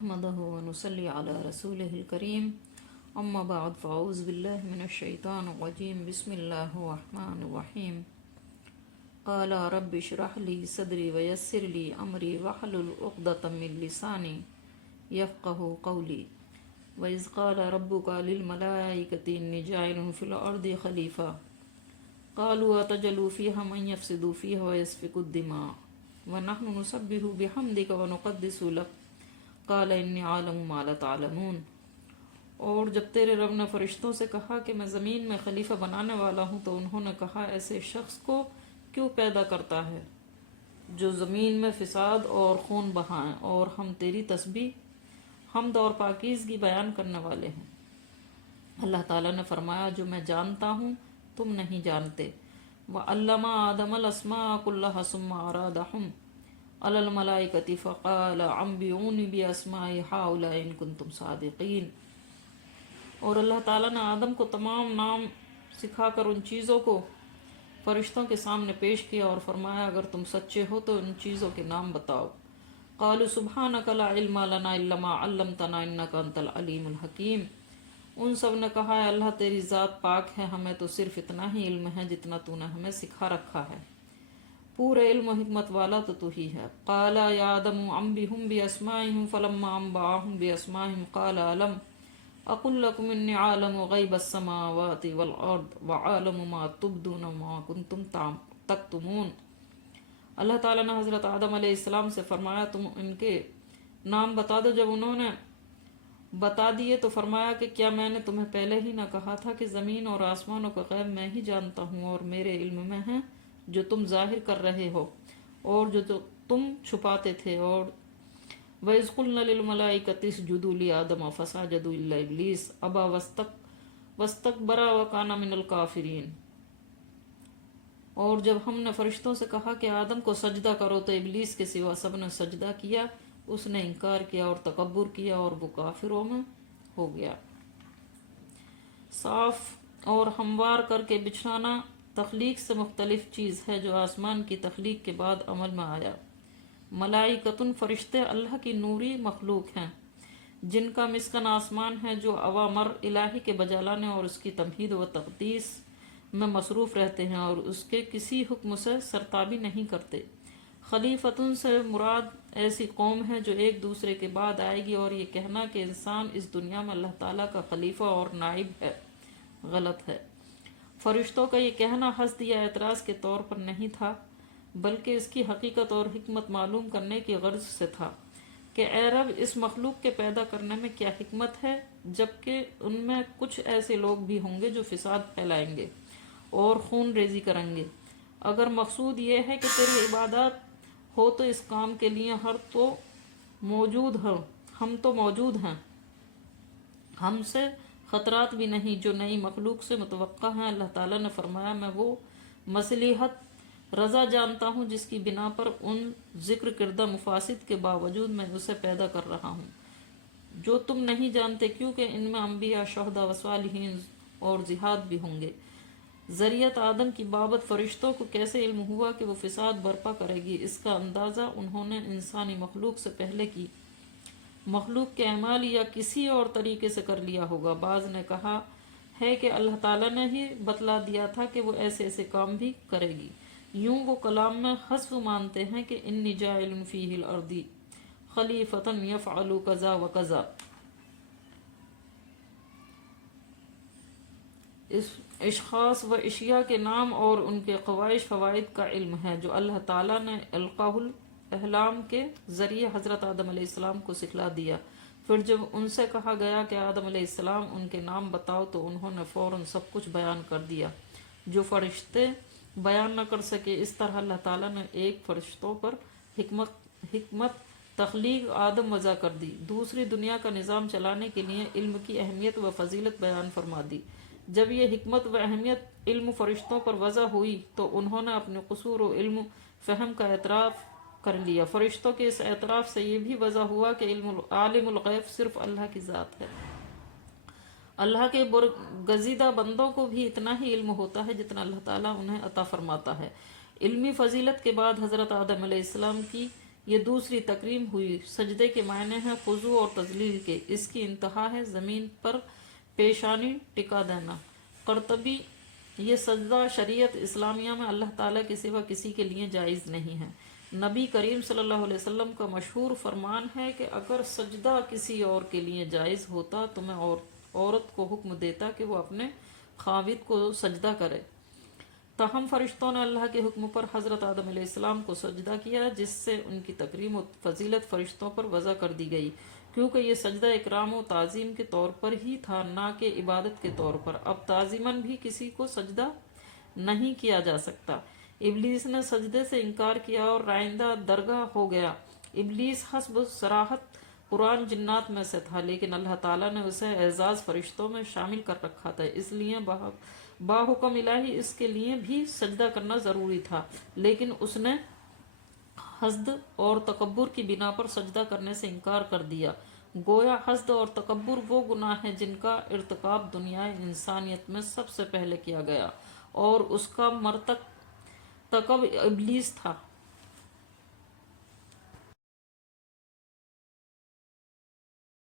نحمده ونصلي على رسوله الكريم أما بعد فأعوذ بالله من الشيطان الرجيم بسم الله الرحمن الرحيم قال رب اشرح لي صدري ويسر لي أمري واحلل عقدة من لساني يفقهوا قولي وإذ قال ربك للملائكة إني جاعل في الأرض خليفة قالوا أتجعل فيها من يفسد فيها ويسفك الدماء ونحن نسبح بحمدك ونقدس لك قال انی عالم ما لا تعلمون۔ اور جب تیرے رب نے فرشتوں سے کہا کہ میں زمین میں خلیفہ بنانے والا ہوں تو انہوں نے کہا ایسے شخص کو کیوں پیدا کرتا ہے جو زمین میں فساد اور خون بہائیں، اور ہم تیری تسبیح حمد اور پاکیزگی بیان کرنے والے ہیں۔ اللہ تعالیٰ نے فرمایا جو میں جانتا ہوں تم نہیں جانتے۔ وَعَلَّمَ آدَمَ الْأَسْمَاءَ كُلَّهَا ثُمَّ عَرَضَهُمْ عَلَى الْمَلَائِكَةِ فَقَالَ أَنبِئُونِي بِأَسْمَاءِ هَؤُلَاءِ إِن كُنتُمْ صَادِقِينَ۔ اور اللہ تعالیٰ نے آدم کو تمام نام سکھا کر ان چیزوں کو فرشتوں کے سامنے پیش کیا اور فرمایا اگر تم سچے ہو تو ان چیزوں کے نام بتاؤ۔ قالوا سبحانك لا علم لنا الا ما علمتنا انك انت العلیم الحکیم۔ ان سب نے کہا ہے اللہ تیری ذات پاک ہے، ہمیں تو صرف اتنا ہی علم ہے جتنا تو نے ہمیں سکھا رکھا ہے، پورے علم و حکمت والا تو ہی ہے۔ قال یا آدم انبئهم باسمائهم فلما انبأهم باسمائهم قال الم اقل لكم انی عالم غیب السماوات والارض وعالم ما تبدون وما کنتم تکتمون۔ اللہ تعالیٰ نے حضرت آدم علیہ السلام سے فرمایا تم ان کے نام بتا دو۔ جب انہوں نے بتا دیے تو فرمایا کہ کیا میں نے تمہیں پہلے ہی نہ کہا تھا کہ زمین اور آسمانوں کا غیب میں ہی جانتا ہوں اور میرے علم میں ہے جو تم ظاہر کر رہے ہو اور جو تم چھپاتے تھے۔ اور وَإِذْ قُلْنَا لِلْمَلَائِكَةِ اسْجُدُوا لِآدَمَ فَسَجَدُوا إِلَّا إِبْلِيسَ أَبَى وَاسْتَكْبَرَ وَكَانَ مِنَ الْكَافِرِينَ۔ اور جب ہم نے فرشتوں سے کہا کہ آدم کو سجدہ کرو تو ابلیس کے سوا سب نے سجدہ کیا، اس نے انکار کیا اور تکبر کیا اور وہ کافروں میں ہو گیا۔ صاف اور ہموار کر کے بچھانا تخلیق سے مختلف چیز ہے جو آسمان کی تخلیق کے بعد عمل میں آیا۔ ملائکتن فرشتے اللہ کی نوری مخلوق ہیں جن کا مسکن آسمان ہے، جو اوامر الہی کے بجا لانے اور اس کی تمہید و تقدیس میں مصروف رہتے ہیں اور اس کے کسی حکم سے سرتابی نہیں کرتے۔ خلیفتن سے مراد ایسی قوم ہے جو ایک دوسرے کے بعد آئے گی، اور یہ کہنا کہ انسان اس دنیا میں اللہ تعالیٰ کا خلیفہ اور نائب ہے غلط ہے۔ فرشتوں کا یہ کہنا حسد یا اعتراض کے طور پر نہیں تھا، بلکہ اس کی حقیقت اور حکمت معلوم کرنے کی غرض سے تھا کہ اے رب اس مخلوق کے پیدا کرنے میں کیا حکمت ہے، جبکہ ان میں کچھ ایسے لوگ بھی ہوں گے جو فساد پھیلائیں گے اور خون ریزی کریں گے۔ اگر مقصود یہ ہے کہ تیری عبادات ہو تو اس کام کے لیے ہم تو موجود ہیں، ہم سے خطرات بھی نہیں جو نئی مخلوق سے متوقع ہیں۔ اللہ تعالیٰ نے فرمایا میں وہ مصلحت رضا جانتا ہوں جس کی بنا پر ان ذکر کردہ مفاسد کے باوجود میں اسے پیدا کر رہا ہوں جو تم نہیں جانتے، کیونکہ ان میں انبیاء، شہداء و صالحین اور جہاد بھی ہوں گے۔ ذریت آدم کی بابت فرشتوں کو کیسے علم ہوا کہ وہ فساد برپا کرے گی، اس کا اندازہ انہوں نے انسانی مخلوق سے پہلے کی مخلوق کے اعمال یا کسی اور طریقے سے کر لیا ہوگا۔ بعض نے کہا ہے کہ اللہ تعالیٰ نے ہی بتلا دیا تھا کہ وہ ایسے ایسے کام بھی کرے گی۔ یوں وہ کلام میں حذف مانتے ہیں کہ انی جاعل فیہ الارض خلیفۃ یفعل کذا و کذا۔ اشخاص و اشیاء کے نام اور ان کے خواہش فوائد کا علم ہے جو اللہ تعالیٰ نے القاہ الاحلام کے ذریعے حضرت آدم علیہ السلام کو سکھلا دیا۔ پھر جب ان سے کہا گیا کہ آدم علیہ السلام ان کے نام بتاؤ تو انہوں نے فوراً سب کچھ بیان کر دیا جو فرشتے بیان نہ کر سکے۔ اس طرح اللہ تعالیٰ نے ایک فرشتوں پر حکمت تخلیق آدم وضع کر دی، دوسری دنیا کا نظام چلانے کے لیے علم کی اہمیت و فضیلت بیان فرما دی۔ جب یہ حکمت و اہمیت علم فرشتوں پر وضع ہوئی تو انہوں نے اپنے قصور و علم فہم کا اعتراف کر لیا۔ فرشتوں کے اس اعتراف سے یہ بھی وضع ہوا کہ عالم الغیب صرف اللہ کی ذات ہے۔ اللہ کے برگزیدہ بندوں کو بھی اتنا ہی علم ہوتا ہے جتنا اللہ تعالیٰ انہیں عطا فرماتا ہے۔ علمی فضیلت کے بعد حضرت آدم علیہ السلام کی یہ دوسری تکریم ہوئی۔ سجدے کے معنی ہے خضوع اور تذلیل کے، اس کی انتہا ہے زمین پر پیشانی ٹکا دینا۔ قرطبی: یہ سجدہ شریعت اسلامیہ میں اللہ تعالیٰ کے سوا کسی کے لیے جائز نہیں ہے۔ نبی کریم صلی اللہ علیہ وسلم کا مشہور فرمان ہے کہ اگر سجدہ کسی اور کے لیے جائز ہوتا تو میں عورت کو حکم دیتا کہ وہ اپنے خاوند کو سجدہ کرے۔ تاہم فرشتوں نے اللہ کے حکم پر حضرت آدم علیہ السلام کو سجدہ کیا، جس سے ان کی تکریم و فضیلت فرشتوں پر وضع کر دی گئی، کیونکہ یہ سجدہ اکرام و تعظیم کے طور پر ہی تھا، نہ کہ عبادت کے طور پر۔ اب تعظیماً بھی کسی کو سجدہ نہیں کیا جا سکتا۔ ابلیس نے سجدے سے انکار کیا اور رائندہ درگاہ ہو گیا۔ ابلیس حسب صراحت قرآن جنات میں سے تھا، لیکن اللہ تعالیٰ نے اسے اعزاز فرشتوں میں شامل کر رکھا تھا، اس لیے باحکم الہی اس کے لیے بھی سجدہ کرنا ضروری تھا، لیکن اس نے حسد اور تکبر کی بنا پر سجدہ کرنے سے انکار کر دیا۔ گویا حسد اور تکبر وہ گناہ ہیں جن کا ارتکاب دنیائے انسانیت میں سب سے پہلے کیا گیا، اور اس کا مرتکب ابلیس تھا۔